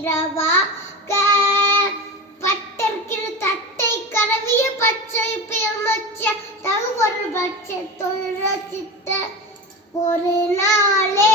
இரவாக பட்டர்கிற தட்டை கரவிய பச்சை பிறமச்ச தகு ஒரு பட்ச தொழில் ஒரு நாளே